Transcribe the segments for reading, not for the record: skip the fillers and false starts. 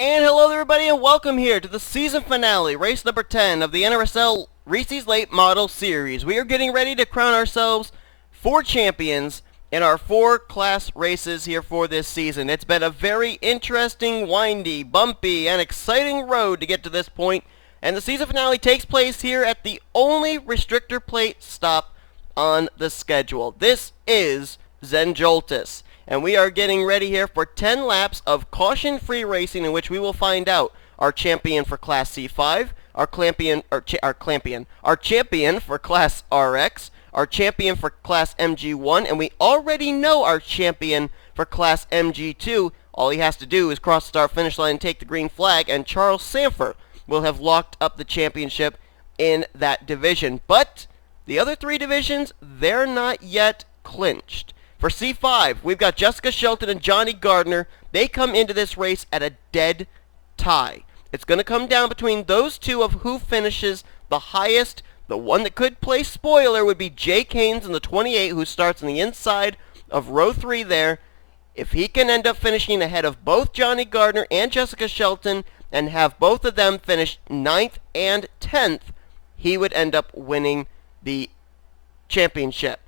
And hello everybody and welcome here to the season finale, race number 10 of the NRSL Reese's Late Model Series. We are getting ready to crown ourselves 4 champions in our 4 class races here for this season. It's been a very interesting, windy, bumpy, and exciting road to get to this point, and the season finale takes place here at the only restrictor plate stop on the schedule. This is Zen Joltis. And we are getting ready here for 10 laps of caution-free racing in which we will find out our champion for Class C5, our champion for Class RX, our champion for Class MG1, and we already know our champion for Class MG2. All he has to do is cross the start-finish line and take the green flag, and Charles Sandfer will have locked up the championship in that division. But the other 3 divisions, they're not yet clinched. For C5, we've got Jessica Shelton and Johnny Gardner. They come into this race at a dead tie. It's going to come down between those two of who finishes the highest. The one that could play spoiler would be Jake Haynes in the 28, who starts on the inside of row 3 there. If he can end up finishing ahead of both Johnny Gardner and Jessica Shelton and have both of them finish 9th and 10th, he would end up winning the championship.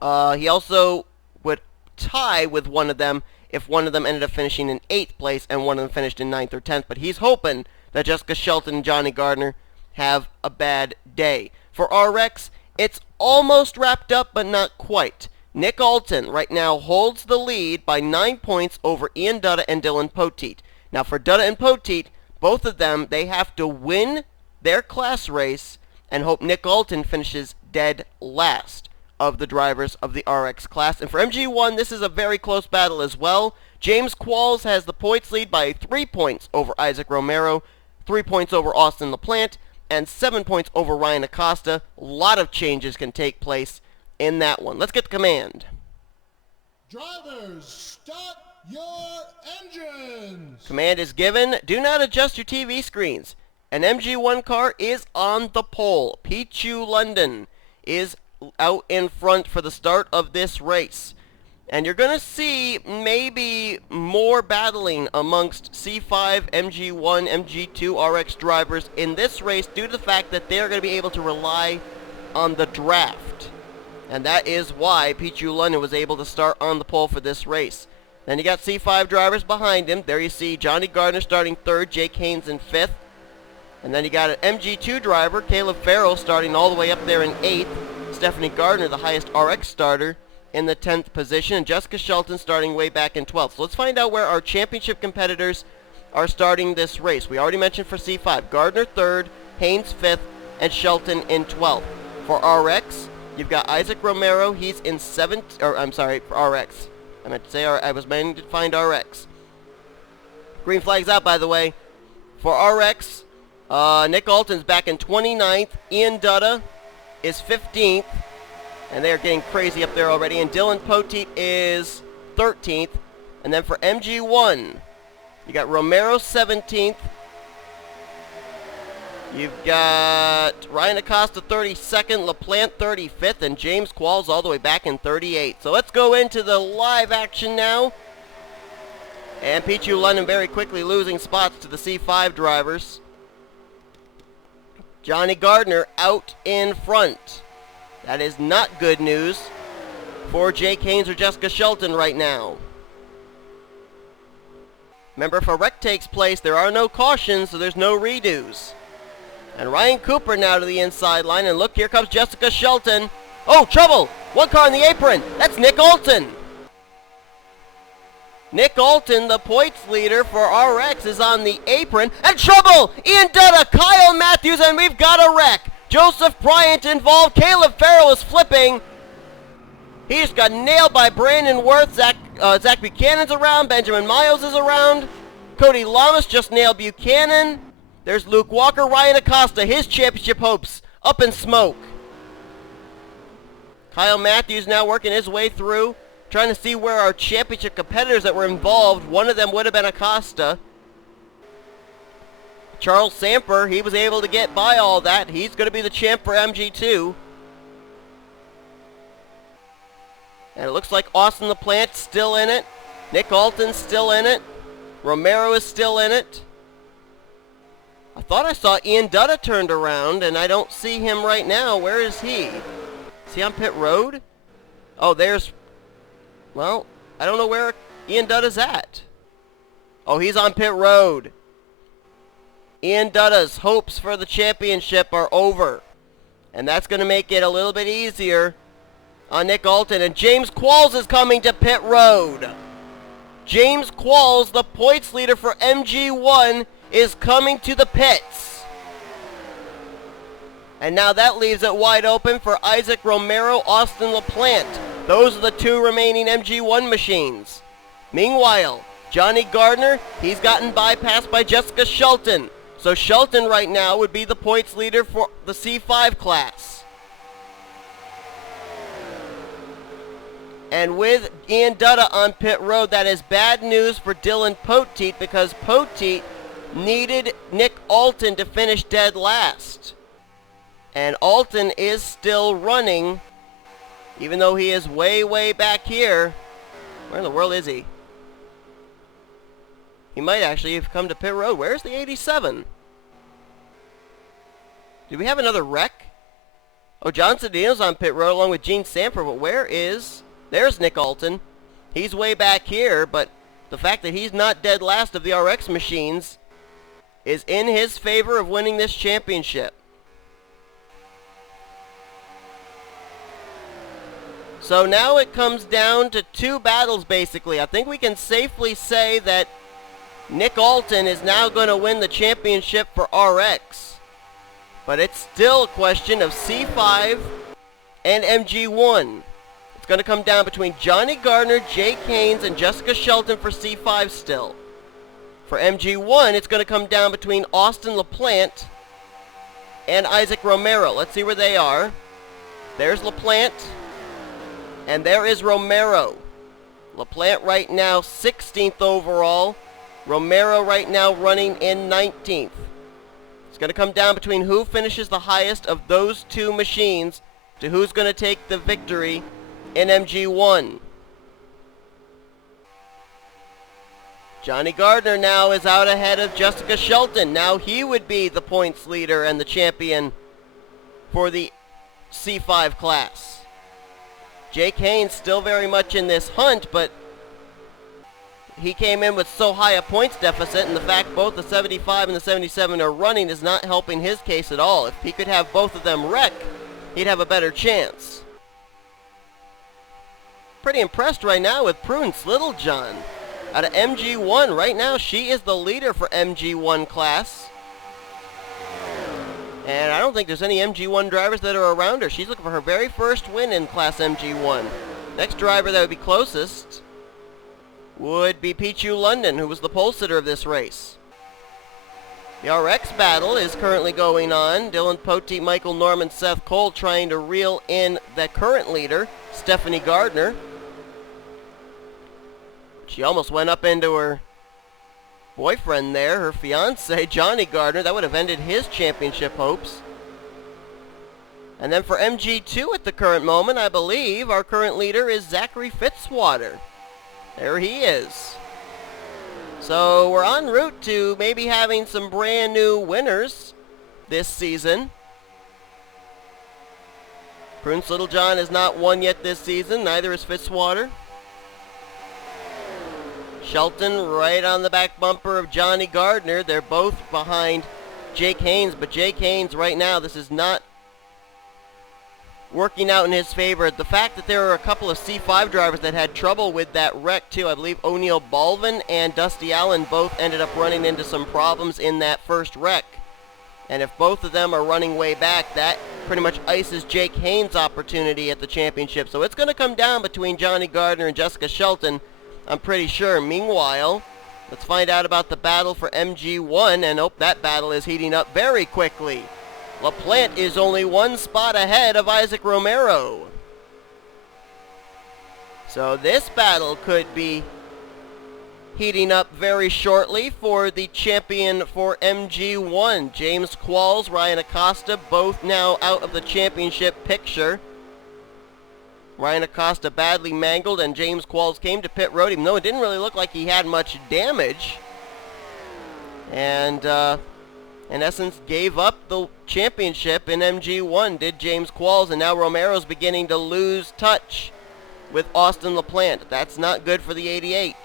He also would tie with one of them if one of them ended up finishing in 8th place and one of them finished in 9th or 10th. But he's hoping that Jessica Shelton and Johnny Gardner have a bad day. For RX, it's almost wrapped up, but not quite. Nick Alton right now holds the lead by 9 points over Ian Dutta and Dylan Poteet. Now for Dutta and Poteet, both of them, they have to win their class race and hope Nick Alton finishes dead last of the drivers of the RX class. And for MG1, this is a very close battle as well. James Qualls has the points lead by 3 points over Isaac Romero, 3 points over Austin LaPlante, and 7 points over Ryan Acosta. A lot of changes can take place in that one. Let's get the command. Drivers, start your engines! Command is given. Do not adjust your TV screens. An MG1 car is on the pole. Pichu London is out in front for the start of this race. And you're going to see maybe more battling amongst C5, MG1, MG2 RX drivers in this race due to the fact that they're going to be able to rely on the draft. And that is why Pichu London was able to start on the pole for this race. Then you got C5 drivers behind him. There you see Johnny Gardner starting 3rd, Jake Haynes in 5th. And then you got an MG2 driver, Caleb Farrell, starting all the way up there in 8th. Stephanie Gardner, the highest RX starter, in the 10th position, and Jessica Shelton starting way back in 12th. So let's find out where our championship competitors are starting this race. We already mentioned for C5, Gardner 3rd, Haynes 5th, and Shelton in 12th. For RX, you've got Isaac Romero. He's in 7th, or I'm sorry, for RX. I meant to say I was meaning to find RX. Green flag's out, by the way. For RX, Nick Alton's back in 29th. Ian Dutta is 15th, and they are getting crazy up there already, and Dylan Poteet is 13th. And then for MG1, you got Romero 17th, you've got Ryan Acosta 32nd, LaPlante 35th, and James Qualls all the way back in 38th. So let's go into the live action now, and Pichu London very quickly losing spots to the C5 drivers. Johnny Gardner out in front. That is not good news for Jake Haynes or Jessica Shelton right now. Remember, if a wreck takes place, there are no cautions, so there's no redos. And Ryan Cooper now to the inside line, and look, here comes Jessica Shelton. Oh, trouble! One car in the apron. That's Nick Alton. Nick Alton, the points leader for RX, is on the apron. And trouble! Ian Dutta, Kyle Matthews, and we've got a wreck. Joseph Bryant involved. Caleb Farrell is flipping. He just got nailed by Brandon Worth. Zach Buchanan's around. Benjamin Miles is around. Cody Lamas just nailed Buchanan. There's Luke Walker. Ryan Acosta, his championship hopes up in smoke. Kyle Matthews now working his way through, trying to see where our championship competitors that were involved. One of them would have been Acosta. Charles Sandfer, he was able to get by all that. He's going to be the champ for MG2. And it looks like Austin LaPlante still in it. Nick Alton's still in it. Romero is still in it. I thought I saw Ian Dutta turned around, and I don't see him right now. Where is he? Is he on pit road? Oh, there's... Well, I don't know where Ian Dutta's at. Oh, he's on pit road. Ian Dutta's hopes for the championship are over. And that's going to make it a little bit easier on Nick Alton. And James Qualls is coming to pit road. James Qualls, the points leader for MG1, is coming to the pits. And now that leaves it wide open for Isaac Romero, Austin LaPlante. Those are the two remaining MG1 machines. Meanwhile, Johnny Gardner, he's gotten bypassed by Jessica Shelton. So Shelton right now would be the points leader for the C5 class. And with Ian Dutta on pit road, that is bad news for Dylan Poteet, because Poteet needed Nick Alton to finish dead last. And Alton is still running, even though he is way, way back here. Where in the world is he? He might actually have come to pit road. Where's the 87? Did we have another wreck? Oh, John Cedino's on pit road along with Gene Sandfer, but where is... There's Nick Alton. He's way back here, but the fact that he's not dead last of the RX machines is in his favor of winning this championship. So now it comes down to two battles, basically. I think we can safely say that Nick Alton is now going to win the championship for RX. But it's still a question of C5 and MG1. It's going to come down between Johnny Gardner, Jake Haynes, and Jessica Shelton for C5 still. For MG1, it's going to come down between Austin LaPlante and Isaac Romero. Let's see where they are. There's LaPlante, and there is Romero. LaPlante right now 16th overall. Romero right now running in 19th. It's going to come down between who finishes the highest of those two machines to who's going to take the victory in MG1. Johnny Gardner now is out ahead of Jessica Shelton. Now he would be the points leader and the champion for the C5 class. Jake Haynes still very much in this hunt, but he came in with so high a points deficit, and the fact both the 75 and the 77 are running is not helping his case at all. If he could have both of them wreck, he'd have a better chance. Pretty impressed right now with Prudence Littlejohn. Out of MG1, right now she is the leader for MG1 class. And I don't think there's any MG1 drivers that are around her. She's looking for her very first win in class MG1. Next driver that would be closest would be Pichu London, who was the pole sitter of this race. The RX battle is currently going on. Dylan Poteet, Michael Norman, Seth Cole trying to reel in the current leader, Stephanie Gardner. She almost went up into her boyfriend there, her fiance, Johnny Gardner. That would have ended his championship hopes. And then for MG2 at the current moment, I believe our current leader is Zachary Fitzwater. There he is. So we're en route to maybe having some brand new winners this season. Prudence Littlejohn has not won yet this season, neither is Fitzwater. Shelton right on the back bumper of Johnny Gardner. They're both behind Jake Haynes, but Jake Haynes right now, this is not working out in his favor. The fact that there are a couple of C5 drivers that had trouble with that wreck too. I believe O'Neal Balvin and Dusty Allen both ended up running into some problems in that first wreck. And if both of them are running way back, that pretty much ices Jake Haynes' opportunity at the championship. So it's going to come down between Johnny Gardner and Jessica Shelton, I'm pretty sure. Meanwhile, let's find out about the battle for MG1, and that battle is heating up very quickly. LaPlante is only one spot ahead of Isaac Romero. So this battle could be heating up very shortly for the champion for MG1. James Qualls, Ryan Acosta, both now out of the championship picture. Ryan Acosta badly mangled, and James Qualls came to pit road, even though it didn't really look like he had much damage. And, in essence, gave up the championship in MG1, did James Qualls, and now Romero's beginning to lose touch with Austin LaPlante. That's not good for the 88.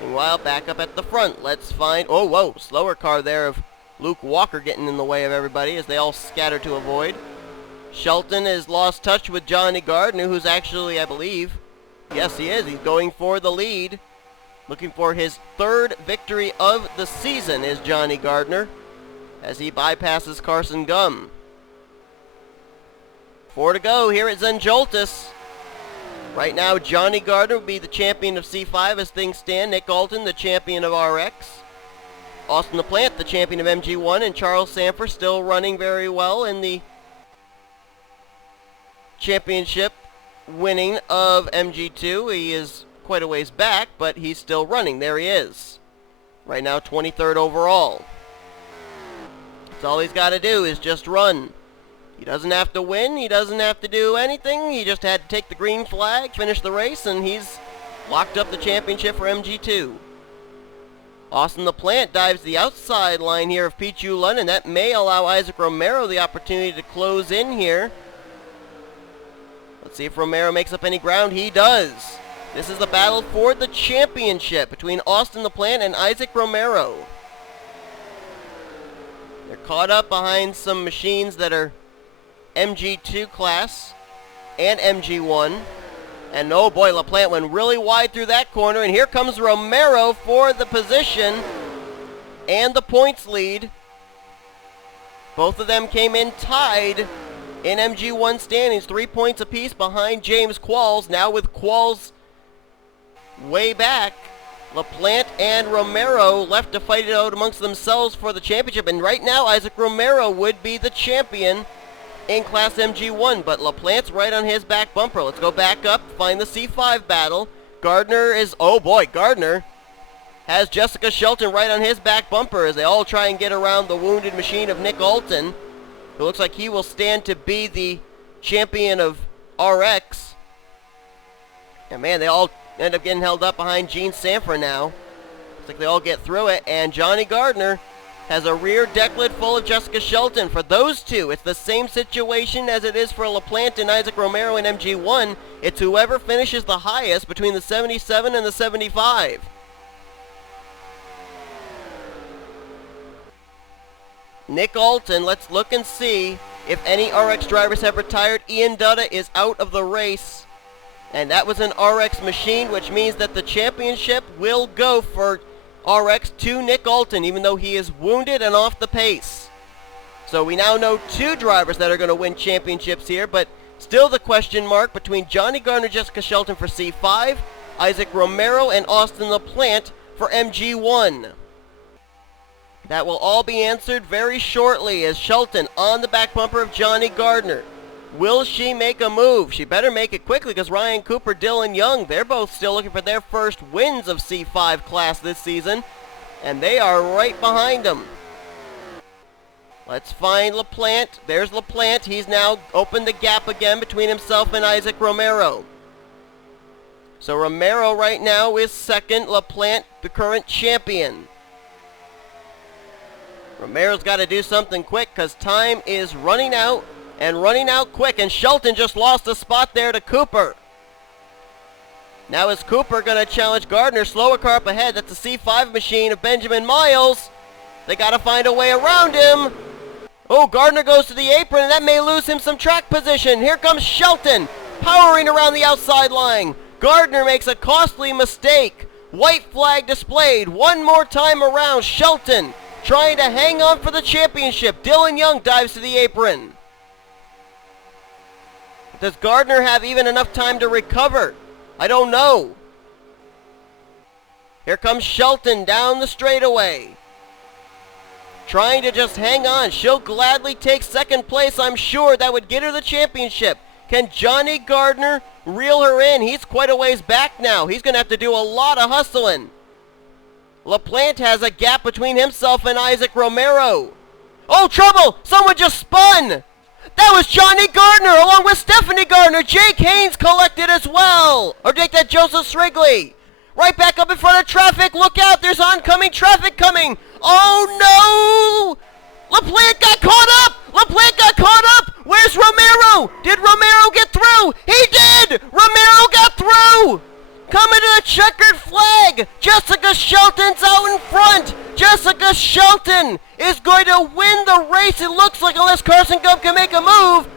Meanwhile, back up at the front, let's find, oh, whoa, slower car there of Luke Walker getting in the way of everybody as they all scatter to avoid. Shelton has lost touch with Johnny Gardner, who's actually, I believe, yes, he is. He's going for the lead. Looking for his third victory of the season is Johnny Gardner as he bypasses Carson Gum. 4 to go here at Zen Joltis. Right now, Johnny Gardner will be the champion of C5 as things stand. Nick Alton, the champion of RX. Austin LaPlante, the champion of MG1, and Charles Sandfer still running very well in the championship winning of MG2. He is quite a ways back, but he's still running. There he is. Right now, 23rd overall. That's all he's got to do is just run. He doesn't have to win. He doesn't have to do anything. He just had to take the green flag, finish the race, and he's locked up the championship for MG2. Austin LaPlante dives the outside line here of Pichu London. That may allow Isaac Romero the opportunity to close in here. Let's see if Romero makes up any ground. He does. This is the battle for the championship between Austin LaPlante and Isaac Romero. They're caught up behind some machines that are MG2 class and MG1. And oh boy, LaPlante went really wide through that corner, and here comes Romero for the position and the points lead. Both of them came in tied in MG1 standings, 3 points apiece behind James Qualls. Now with Qualls way back, LaPlante and Romero left to fight it out amongst themselves for the championship, and right now Isaac Romero would be the champion in Class MG1, but LaPlante's right on his back bumper. Let's go back up, find the C5 battle. Gardner is, oh boy, Gardner has Jessica Shelton right on his back bumper as they all try and get around the wounded machine of Nick Alton, who looks like he will stand to be the champion of RX. And man, they all end up getting held up behind Gene Sandfer now. Looks like they all get through it, and Johnny Gardner has a rear deck lid full of Jessica Shelton. For those two, it's the same situation as it is for LaPlante and Isaac Romero in MG1. It's whoever finishes the highest between the 77 and the 75. Nick Alton, let's look and see if any RX drivers have retired. Ian Dutta is out of the race, and that was an RX machine, which means that the championship will go for RX to Nick Alton, even though he is wounded and off the pace. So we now know 2 drivers that are going to win championships here, but still the question mark between Johnny Gardner, Jessica Shelton for C5, Isaac Romero, and Austin LaPlante for MG1. That will all be answered very shortly as Shelton on the back bumper of Johnny Gardner. Will she make a move? She better make it quickly because Ryan Cooper, Dylan Young, they're both still looking for their first wins of C5 class this season, and they are right behind them. Let's find LaPlante. There's LaPlante. He's now opened the gap again between himself and Isaac Romero. So Romero right now is second. LaPlante, the current champion. Romero's got to do something quick because time is running out. And running out quick, and Shelton just lost a spot there to Cooper. Now is Cooper going to challenge Gardner? Slower car up ahead. That's the C5 machine of Benjamin Miles. They got to find a way around him. Oh, Gardner goes to the apron, and that may lose him some track position. Here comes Shelton, powering around the outside line. Gardner makes a costly mistake. White flag displayed. One more time around. Shelton trying to hang on for the championship. Dylan Young dives to the apron. Does Gardner have even enough time to recover? I don't know. Here comes Shelton down the straightaway, trying to just hang on. She'll gladly take second place, I'm sure. That would get her the championship. Can Johnny Gardner reel her in? He's quite a ways back now. He's going to have to do a lot of hustling. LaPlante has a gap between himself and Isaac Romero. Oh, trouble! Someone just spun! That was Johnny Gardner along with Stephanie Gardner. Jake Haynes collected as well. Or take that, Joseph Srigley. Right back up in front of traffic. Look out, there's oncoming traffic coming. Oh no! LaPlante got caught up! LaPlante got caught up! Where's Romero? Did Romero get through? He did! Romero got through! Coming to the checkered flag! Jessica Shelton's out in front! Jessica Shelton is going to win the race, it looks like, unless Carson Gump can make a move.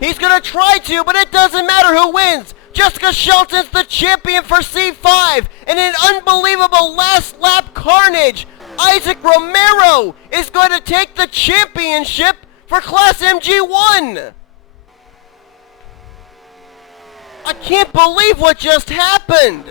He's going to try to, but it doesn't matter who wins. Jessica Shelton's the champion for C5, and an unbelievable last lap carnage. Isaac Romero is going to take the championship for Class MG1. I can't believe what just happened.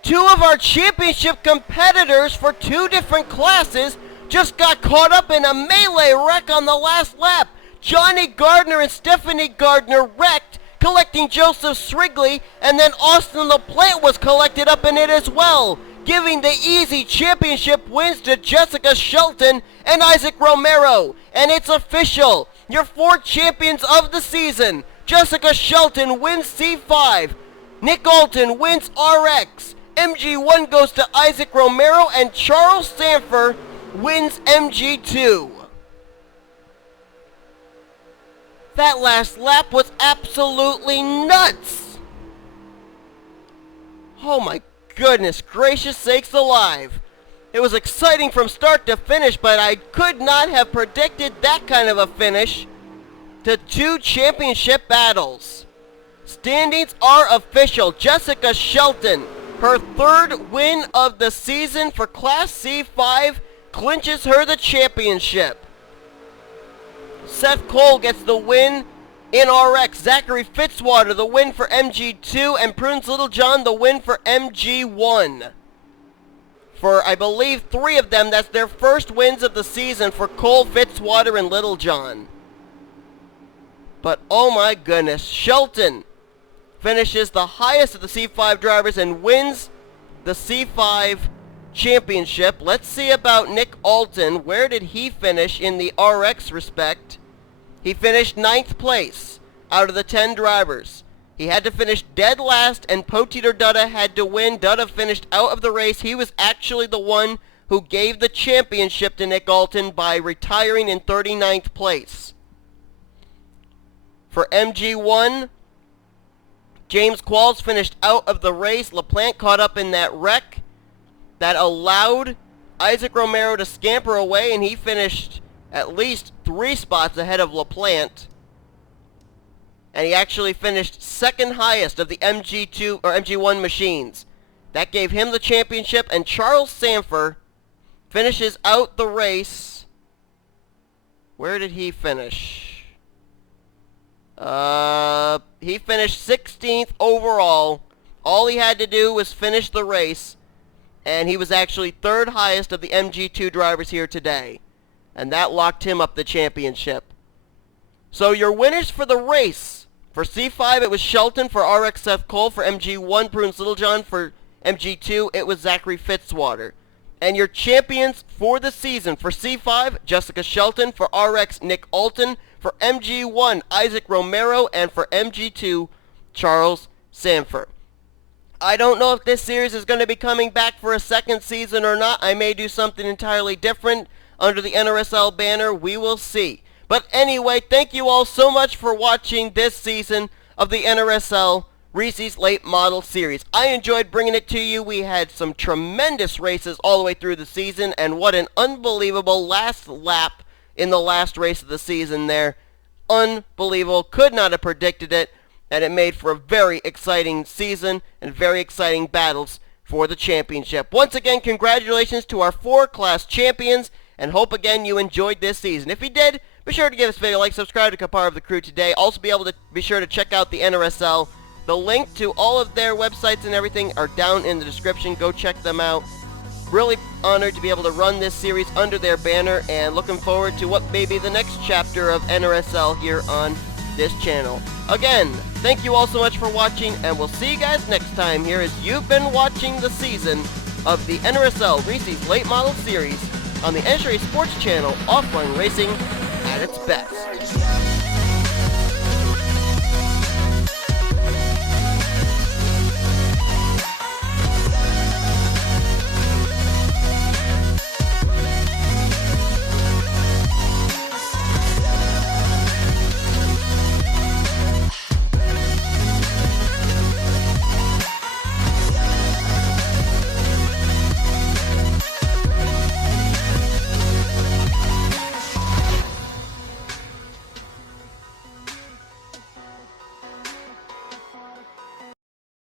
Two of our championship competitors for two different classes just got caught up in a melee wreck on the last lap. Johnny Gardner and Stephanie Gardner wrecked, collecting Joseph Srigley, and then Austin LaPlante was collected up in it as well, giving the easy championship wins to Jessica Shelton and Isaac Romero. And it's official, your four champions of the season. Jessica Shelton wins C5, Nick Alton wins RX, MG1 goes to Isaac Romero, and Charles Sandfer wins MG2. That last lap was absolutely nuts! Oh my goodness gracious sakes alive. It was exciting from start to finish, but I could not have predicted that kind of a finish to two championship battles. Standings are official. Jessica Shelton, her third win of the season for Class C5, clinches her the championship. Seth Cole gets the win in RX. Zachary Fitzwater the win for MG2, and Prudence Littlejohn the win for MG1. For, I believe, three of them, that's their first wins of the season for Cole, Fitzwater, and Littlejohn. But oh my goodness, Shelton finishes the highest of the C5 drivers and wins the C5 championship. Let's see about Nick Alton. Where did he finish in the RX respect? He finished 9th place out of the 10 drivers. He had to finish dead last, and Poteeter Dutta had to win. Dutta finished out of the race. He was actually the one who gave the championship to Nick Alton by retiring in 39th place. For MG1, James Qualls finished out of the race. LaPlante caught up in that wreck that allowed Isaac Romero to scamper away, and he finished at least 3 spots ahead of LaPlante. And he actually finished second highest of the MG2 or MG1 machines. That gave him the championship, and Charles Sandfer finishes out the race. Where did he finish? He finished 16th overall. All he had to do was finish the race, and he was actually third highest of the MG2 drivers here today. And that locked him up the championship. So your winners for the race. For C5, it was Shelton. For RX, Seth Cole. For MG1, Prudence Littlejohn. For MG2, it was Zachary Fitzwater. And your champions for the season. For C5, Jessica Shelton. For RX, Nick Alton. For MG1, Isaac Romero. And for MG2, Charles Sandfer. I don't know if this series is going to be coming back for a second season or not. I may do something entirely different under the NRSL banner. We will see. But anyway, thank you all so much for watching this season of the NRSL Reese's Late Model Series. I enjoyed bringing it to you. We had some tremendous races all the way through the season, and what an unbelievable last lap in the last race of the season there. Unbelievable. Could not have predicted it, and it made for a very exciting season and very exciting battles for the championship. Once again, congratulations to our 4 class champions, and hope again you enjoyed this season. If you did, be sure to give this video a like, subscribe to become part of the crew today. Also be sure to check out the NRSL. The link to all of their websites and everything are down in the description. Go check them out. Really honored to be able to run this series under their banner, and looking forward to what may be the next chapter of NRSL here on this channel. Again, thank you all so much for watching, and we'll see you guys next time here as you've been watching the season of the NRSL Reese's Late Model Series on the NRSL Sports Channel, offline racing at its best.